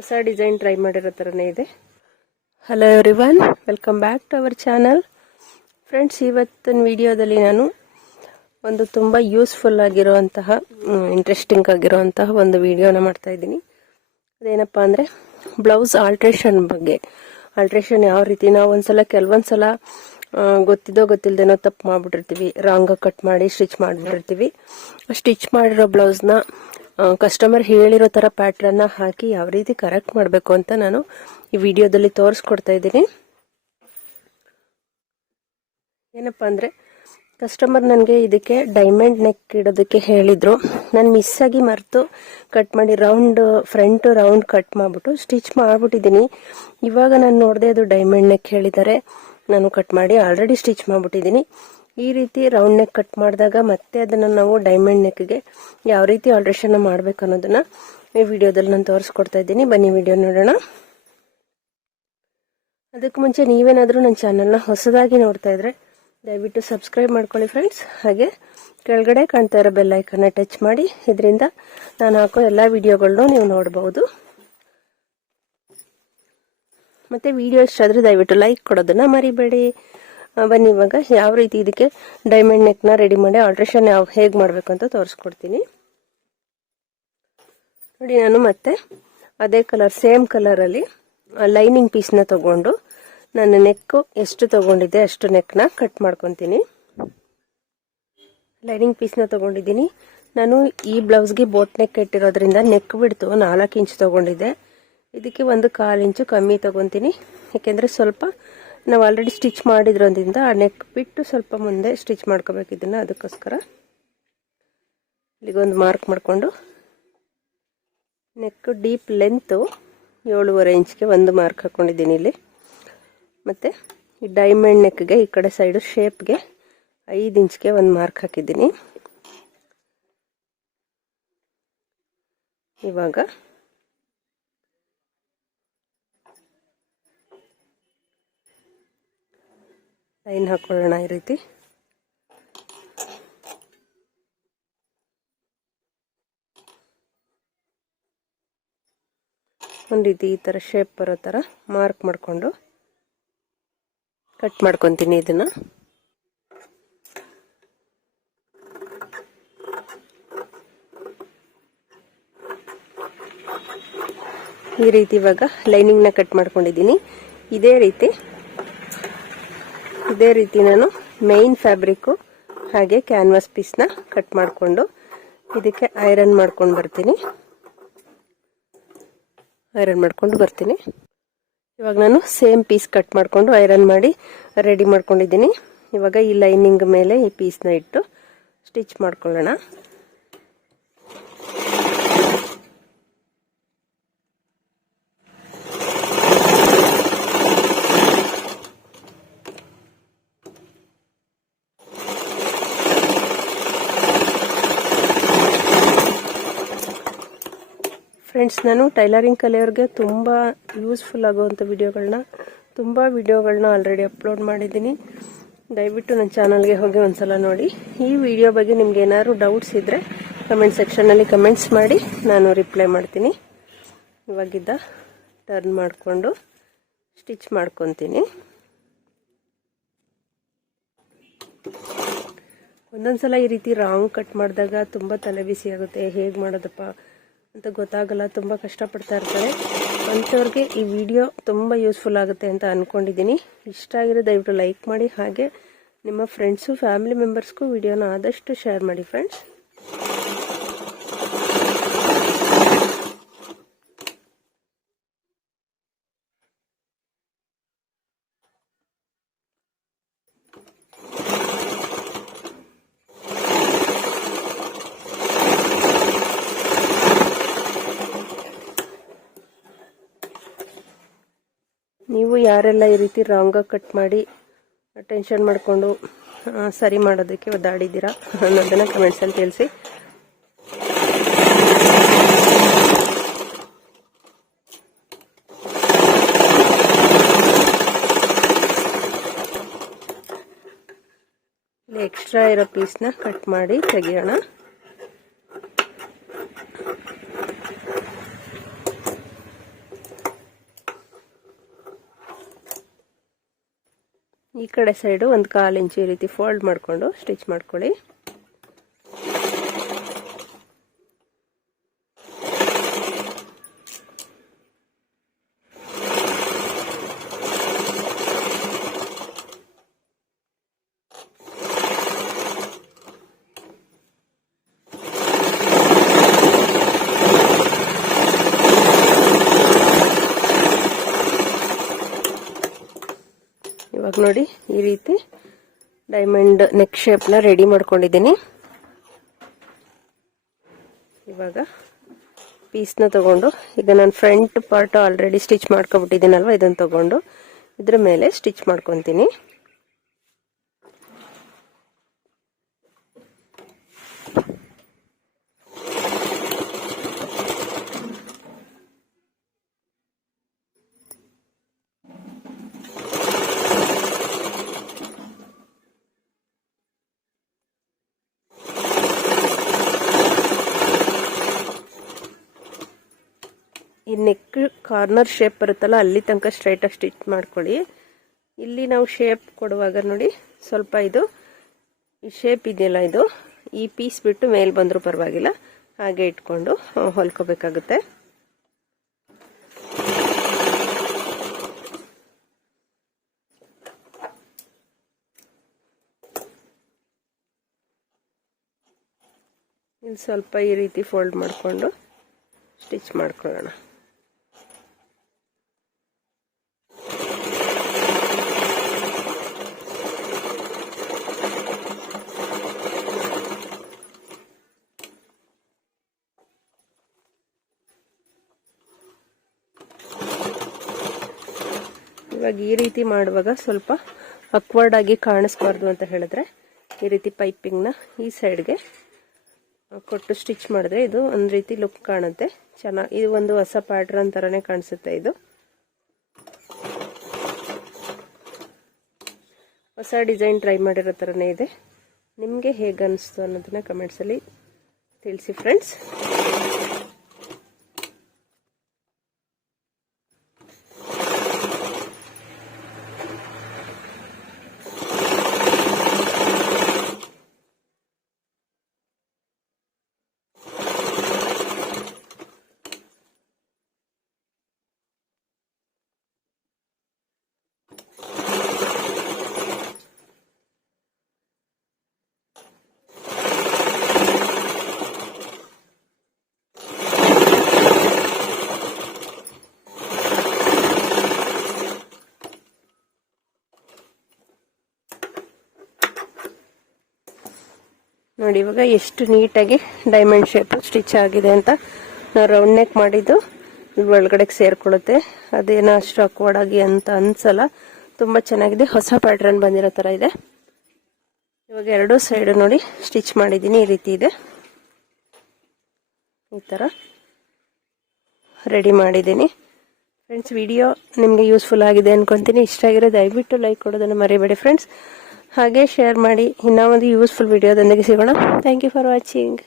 ಹೊಸ design try ಮಾಡಿರೋ ಥರನೇ ಇದೆ. Hello everyone, welcome back to our channel. Friends, ಇವತ್ತಿನ ವಿಡಿಯೋದಲ್ಲಿ ನಾನು ಒಂದು ತುಂಬ ಯೂಸ್ಫುಲ್ ಆಗಿರುವಂತಹ ಇಂಟ್ರೆಸ್ಟಿಂಗ್ ಆಗಿರುವಂತಹ ಒಂದು ವಿಡಿಯೋನ ಮಾಡ್ತಾ ಇದ್ದೀನಿ. ಅದೇನಪ್ಪ ಅಂದರೆ ಬ್ಲೌಸ್ ಆಲ್ಟ್ರೇಷನ್ ಬಗ್ಗೆ. ಆಲ್ಟ್ರೇಷನ್ ಯಾವ ರೀತಿ, ನಾವು ಕೆಲವೊಂದ್ಸಲ ಗೊತ್ತಿದ್ದೋ ಗೊತ್ತಿಲ್ಲದೇನೋ ತಪ್ಪು ಮಾಡಿಬಿಟ್ಟಿರ್ತೀವಿ, ರಾಂಗ್ ಕಟ್ ಮಾಡಿ ಸ್ಟಿಚ್ ಮಾಡಿಬಿಟ್ಟಿರ್ತೀವಿ. ಸ್ಟಿಚ್ ಮಾಡಿರೋ ಬ್ಲೌಸ್ನ ಕಸ್ಟಮರ್ ಹೇಳಿರೋ ಥರ ಪ್ಯಾಟ್ರನ್ನ ಹಾಕಿ ಯಾವ ರೀತಿ ಕರೆಕ್ಟ್ ಮಾಡಬೇಕು ಅಂತ ನಾನು ಈ ವಿಡಿಯೋದಲ್ಲಿ ತೋರಿಸ್ಕೊಡ್ತಾ ಇದ್ದೀನಿ. ಏನಪ್ಪ ಅಂದರೆ ಕಸ್ಟಮರ್ ನನಗೆ ಇದಕ್ಕೆ ಡೈಮಂಡ್ ನೆಕ್ ಇಡೋದಕ್ಕೆ ಹೇಳಿದ್ರು. ನಾನು ಮಿಸ್ ಆಗಿ ಮರೆತು ಕಟ್ ಮಾಡಿ ಫ್ರಂಟ್ ರೌಂಡ್ ಕಟ್ ಮಾಡಿಬಿಟ್ಟು ಸ್ಟಿಚ್ ಮಾಡಿಬಿಟ್ಟಿದ್ದೀನಿ. ಇವಾಗ ನಾನು ನೋಡಿದೆ ಅದು ಡೈಮಂಡ್ ನೆಕ್ ಹೇಳಿದ್ದಾರೆ. ನಾನು ಕಟ್ ಮಾಡಿ ಆಲ್ರೆಡಿ ಸ್ಟಿಚ್ ಮಾಡಿಬಿಟ್ಟಿದ್ದೀನಿ. ಈ ರೀತಿ ರೌಂಡ್ ನೆಕ್ ಕಟ್ ಮಾಡಿದಾಗ ಮತ್ತೆ ಅದನ್ನು ನಾವು ಡೈಮಂಡ್ ನೆಕ್ಗೆ ಯಾವ ರೀತಿ ಆಲ್ಟ್ರೇಷನ್ ಮಾಡಬೇಕು ಅನ್ನೋದನ್ನ ಈ ವಿಡಿಯೋದಲ್ಲಿ ನಾನು ತೋರಿಸ್ಕೊಡ್ತಾ ಇದ್ದೀನಿ. ಬನ್ನಿ ವಿಡಿಯೋ ನೋಡೋಣ. ಅದಕ್ಕೆ ಮುಂಚೆ ನೀವೇನಾದರೂ ನನ್ನ ಚಾನಲ್ನ ಹೊಸದಾಗಿ ನೋಡ್ತಾ ಇದ್ರೆ ದಯವಿಟ್ಟು ಸಬ್ಸ್ಕ್ರೈಬ್ ಮಾಡ್ಕೊಳ್ಳಿ ಫ್ರೆಂಡ್ಸ್. ಹಾಗೆ ಕೆಳಗಡೆ ಕಾಣ್ತಾ ಇರೋ ಬೆಲ್ ಐಕನ್ನ ಟಚ್ ಮಾಡಿ, ಇದರಿಂದ ನಾನು ಹಾಕೋ ಎಲ್ಲ ವಿಡಿಯೋಗಳನ್ನೂ ನೀವು ನೋಡಬಹುದು. ಮತ್ತೆ ವಿಡಿಯೋ ಇಷ್ಟ ಆದರೆ ದಯವಿಟ್ಟು ಲೈಕ್ ಕೊಡೋದನ್ನ ಮರಿಬೇಡಿ. ಬನ್ನಿ ಇವಾಗ ಯಾವ ರೀತಿ ಇದಕ್ಕೆ ಡೈಮಂಡ್ ನೆಕ್ನ ರೆಡಿ ಮಾಡಿ ಆಲ್ಟ್ರೇಷನ್ ಹೇಗೆ ಮಾಡಬೇಕು ಅಂತ ತೋರಿಸ್ಕೊಡ್ತೀನಿ. ನೋಡಿ, ನಾನು ಮತ್ತೆ ಅದೇ ಕಲರ್, ಸೇಮ್ ಕಲರಲ್ಲಿ ಲೈನಿಂಗ್ ಪೀಸ್ನ ತಗೊಂಡು ನಾನು ನೆಕ್ ಎಷ್ಟು ತಗೊಂಡಿದ್ದೆ ಅಷ್ಟು ನೆಕ್ನ ಕಟ್ ಮಾಡ್ಕೊತೀನಿ. ಲೈನಿಂಗ್ ಪೀಸ್ನ ತಗೊಂಡಿದ್ದೀನಿ. ನಾನು ಈ ಬ್ಲೌಸ್ಗೆ ಬೋಟ್ ನೆಕ್ ಇಟ್ಟಿರೋದ್ರಿಂದ ನೆಕ್ ಬಿಡ್ತು 4 ಇಂಚ್ ತಗೊಂಡಿದ್ದೆ. ಇದಕ್ಕೆ 1/4 ಇಂಚು ಕಮ್ಮಿ ತಗೊತೀನಿ. ಯಾಕೆಂದರೆ ಸ್ವಲ್ಪ ನಾವು ಆಲ್ರೆಡಿ ಸ್ಟಿಚ್ ಮಾಡಿದ್ರಿಂದ ಆ ನೆಕ್ ಬಿಟ್ಟು ಸ್ವಲ್ಪ ಮುಂದೆ ಸ್ಟಿಚ್ ಮಾಡ್ಕೋಬೇಕು ಇದನ್ನು. ಅದಕ್ಕೋಸ್ಕರ ಇಲ್ಲಿಗೊಂದು ಮಾರ್ಕ್ ಮಾಡಿಕೊಂಡು ನೆಕ್ ಡೀಪ್ ಲೆಂತು 7.5 ಇಂಚ್ಗೆ ಒಂದು ಮಾರ್ಕ್ ಹಾಕ್ಕೊಂಡಿದ್ದೀನಿ ಇಲ್ಲಿ. ಮತ್ತು ಈ ಡೈಮಂಡ್ ನೆಕ್ಗೆ ಈ ಕಡೆ ಸೈಡು ಶೇಪ್ಗೆ 5 ಇಂಚ್ಗೆ ಒಂದು ಮಾರ್ಕ್ ಹಾಕಿದ್ದೀನಿ. ಇವಾಗ ಲೈನ್ ಹಾಕೊಳ್ಳೋಣ. ಈ ರೀತಿ ಒಂದು ರೀತಿ ಈ ಥರ ಶೇಪ್ ಬರೋ ಥರ ಮಾರ್ಕ್ ಮಾಡಿಕೊಂಡು ಕಟ್ ಮಾಡ್ಕೊತೀನಿ ಇದನ್ನು. ಈ ರೀತಿ ಇವಾಗ ಲೈನಿಂಗ್ನ ಕಟ್ ಮಾಡ್ಕೊಂಡಿದ್ದೀನಿ. ಇದೇ ರೀತಿ ನಾನು ಮೇನ್ ಫ್ಯಾಬ್ರಿಕ್ಕು ಹಾಗೆ ಕ್ಯಾನ್ವಾಸ್ ಪೀಸ್ನ ಕಟ್ ಮಾಡಿಕೊಂಡು ಇದಕ್ಕೆ ಐರನ್ ಮಾಡ್ಕೊಂಡು ಬರ್ತೀನಿ. ಇವಾಗ ನಾನು ಸೇಮ್ ಪೀಸ್ ಕಟ್ ಮಾಡಿಕೊಂಡು ಐರನ್ ಮಾಡಿ ರೆಡಿ ಮಾಡ್ಕೊಂಡಿದ್ದೀನಿ. ಇವಾಗ ಈ ಲೈನಿಂಗ್ ಮೇಲೆ ಈ ಪೀಸ್ನ ಇಟ್ಟು ಸ್ಟಿಚ್ ಮಾಡ್ಕೊಳ್ಳೋಣ. ಫ್ರೆಂಡ್ಸ್, ನಾನು ಟೈಲರಿಂಗ್ ಕಲಿಯೋರಿಗೆ ತುಂಬ ಯೂಸ್ಫುಲ್ ಆಗುವಂಥ ತುಂಬ ವಿಡಿಯೋಗಳನ್ನ ಆಲ್ರೆಡಿ ಅಪ್ಲೋಡ್ ಮಾಡಿದ್ದೀನಿ. ದಯವಿಟ್ಟು ನನ್ನ ಚಾನಲ್ಗೆ ಹೋಗಿ ಒಂದ್ಸಲ ನೋಡಿ. ಈ ವಿಡಿಯೋ ಬಗ್ಗೆ ನಿಮ್ಗೆ ಏನಾದ್ರು ಡೌಟ್ಸ್ ಇದ್ದರೆ ಕಮೆಂಟ್ ಸೆಕ್ಷನ್ನಲ್ಲಿ ಕಮೆಂಟ್ಸ್ ಮಾಡಿ, ನಾನು ರಿಪ್ಲೈ ಮಾಡ್ತೀನಿ. ಇವಾಗಿದ್ದ ಟರ್ನ್ ಮಾಡಿಕೊಂಡು ಸ್ಟಿಚ್ ಮಾಡ್ಕೊತೀನಿ. ಒಂದೊಂದ್ಸಲ ಈ ರೀತಿ ರಾಂಗ್ ಕಟ್ ಮಾಡಿದಾಗ ತುಂಬ ತಲೆ ಬಿಸಿ ಆಗುತ್ತೆ. ಹೇಗೆ ಮಾಡೋದಪ್ಪ ಅಂತ ಗೊತ್ತಾಗಲ್ಲ, ತುಂಬ ಕಷ್ಟಪಡ್ತಾ ಇರ್ತಾರೆ. ಅಂಥವ್ರಿಗೆ ಈ ವಿಡಿಯೋ ತುಂಬ ಯೂಸ್ಫುಲ್ ಆಗುತ್ತೆ ಅಂತ ಅಂದ್ಕೊಂಡಿದ್ದೀನಿ. ಇಷ್ಟ ಆಗಿರೋ ದಯವಿಟ್ಟು ಲೈಕ್ ಮಾಡಿ, ಹಾಗೆ ನಿಮ್ಮ ಫ್ರೆಂಡ್ಸು ಫ್ಯಾಮಿಲಿ ಮೆಂಬರ್ಸ್ಗೂ ವಿಡಿಯೋನ ಆದಷ್ಟು ಶೇರ್ ಮಾಡಿ ಫ್ರೆಂಡ್ಸ್. ನೀವು ಯಾರೆಲ್ಲ ಈ ರೀತಿ ರಾಂಗಾಗಿ ಕಟ್ ಮಾಡಿ ಟೆನ್ಷನ್ ಮಾಡಿಕೊಂಡು ಸರಿ ಮಾಡೋದಕ್ಕೆ ಒದ್ದಾಡಿದ್ದೀರಾ ಅನ್ನೋದನ್ನು ಕಮೆಂಟ್ಸಲ್ಲಿ ತಿಳಿಸಿ. ಎಕ್ಸ್ಟ್ರಾ ಇರೋ ಪೀಸ್ನ ಕಟ್ ಮಾಡಿ ತೆಗೆಯೋಣ. ಈ ಕಡೆ ಸೈಡು 1/4 ಇಂಚು ಈ ರೀತಿ ಫೋಲ್ಡ್ ಮಾಡಿಕೊಂಡು ಸ್ಟಿಚ್ ಮಾಡ್ಕೊಳ್ಳಿ. ಇವಾಗ ನೋಡಿ ಈ ರೀತಿ ಡೈಮಂಡ್ ನೆಕ್ ಶೇಪ್ನ ರೆಡಿ ಮಾಡ್ಕೊಂಡಿದ್ದೀನಿ. ಇವಾಗ ಪೀಸ್ನ ತಗೊಂಡು, ಈಗ ನಾನು ಫ್ರಂಟ್ ಪಾರ್ಟ್ ಆಲ್ರೆಡಿ ಸ್ಟಿಚ್ ಮಾಡ್ಕೊಬಿಟ್ಟಿದ್ದೀನಲ್ವ, ಇದನ್ನು ತಗೊಂಡು ಇದ್ರ ಮೇಲೆ ಸ್ಟಿಚ್ ಮಾಡ್ಕೊತೀನಿ. ಈ ನೆಕ್ ಕಾರ್ನರ್ ಶೇಪ್ ಬರುತ್ತಲ್ಲ, ಅಲ್ಲಿ ತನಕ ಸ್ಟ್ರೈಟಾಗಿ ಸ್ಟಿಚ್ ಮಾಡ್ಕೊಳ್ಳಿ. ಇಲ್ಲಿ ನಾವು ಶೇಪ್ ಕೊಡುವಾಗ ನೋಡಿ, ಸ್ವಲ್ಪ ಇದು ಈ ಶೇಪ್ ಇದೆಯಲ್ಲ, ಇದು ಈ ಪೀಸ್ ಬಿಟ್ಟು ಮೇಲೆ ಬಂದರೂ ಪರವಾಗಿಲ್ಲ, ಹಾಗೆ ಇಟ್ಕೊಂಡು ಹೊಲ್ಕೋಬೇಕಾಗುತ್ತೆ. ಇಲ್ಲಿ ಸ್ವಲ್ಪ ಈ ರೀತಿ ಫೋಲ್ಡ್ ಮಾಡಿಕೊಂಡು ಸ್ಟಿಚ್ ಮಾಡ್ಕೊಳ್ಳೋಣ. ಇವಾಗ ಈ ರೀತಿ ಮಾಡುವಾಗ ಸ್ವಲ್ಪ ಅಕ್ವರ್ಡ್ ಆಗಿ ಕಾಣಿಸ್ಬಾರ್ದು ಅಂತ ಹೇಳಿದ್ರೆ ಈ ರೀತಿ ಪೈಪಿಂಗ್ನ ಈ ಸೈಡ್ಗೆ ಕೊಟ್ಟು ಸ್ಟಿಚ್ ಮಾಡಿದ್ರೆ ಇದು ಒಂದು ರೀತಿ ಲುಕ್ ಕಾಣುತ್ತೆ ಚೆನ್ನಾಗಿ. ಇದು ಒಂದು ಹೊಸ ಪ್ಯಾಟ್ರನ್ ಥರನೇ ಕಾಣಿಸುತ್ತೆ. ಇದು ಹೊಸ ಡಿಸೈನ್ ಟ್ರೈ ಮಾಡಿರೋ ಥರನೇ ಇದೆ. ನಿಮಗೆ ಹೇಗೆ ಅನಿಸ್ತು ಅನ್ನೋದನ್ನ ಕಮೆಂಟ್ಸಲ್ಲಿ ತಿಳಿಸಿ ಫ್ರೆಂಡ್ಸ್. ನೋಡಿ ಇವಾಗ ಎಷ್ಟು ನೀಟಾಗಿ ಡೈಮಂಡ್ ಶೇಪ್ ಸ್ಟಿಚ್ ಆಗಿದೆ ಅಂತ. ನಾವು ರೌಂಡ್ ನೆಕ್ ಮಾಡಿದ್ದು ಒಳಗಡೆಗೆ ಸೇರ್ಕೊಳ್ಳುತ್ತೆ, ಅದೇನೋ ಅಷ್ಟು ಅಕ್ವರ್ಡ್ ಆಗಿ ಅಂತ ಅನ್ಸಲ್ಲ. ತುಂಬಾ ಚೆನ್ನಾಗಿದೆ, ಹೊಸ ಪ್ಯಾಟ್ರನ್ ಬಂದಿರೋ ತರ ಇದೆ. ಇವಾಗ ಎರಡೂ ಸೈಡ್ ನೋಡಿ ಸ್ಟಿಚ್ ಮಾಡಿದ್ದೀನಿ, ಈ ರೀತಿ ಇದೆ. ಈ ತರ ರೆಡಿ ಮಾಡಿದ್ದೀನಿ ಫ್ರೆಂಡ್ಸ್. ವಿಡಿಯೋ ನಿಮಗೆ ಯೂಸ್ಫುಲ್ ಆಗಿದೆ ಅನ್ಕೊಂತೀನಿ. ಇಷ್ಟ ಆಗಿರೋ ದಯವಿಟ್ಟು ಲೈಕ್ ಕೊಡೋದನ್ನು ಮರಿಬೇಡಿ ಫ್ರೆಂಡ್ಸ್. ಹಾಗೆ ಶೇರ್ ಮಾಡಿ. ಇನ್ನೂ ಒಂದು ಯೂಸ್ಫುಲ್ ವಿಡಿಯೋದೊಂದಿಗೆ ಸಿಗೋಣ. Thank you for watching.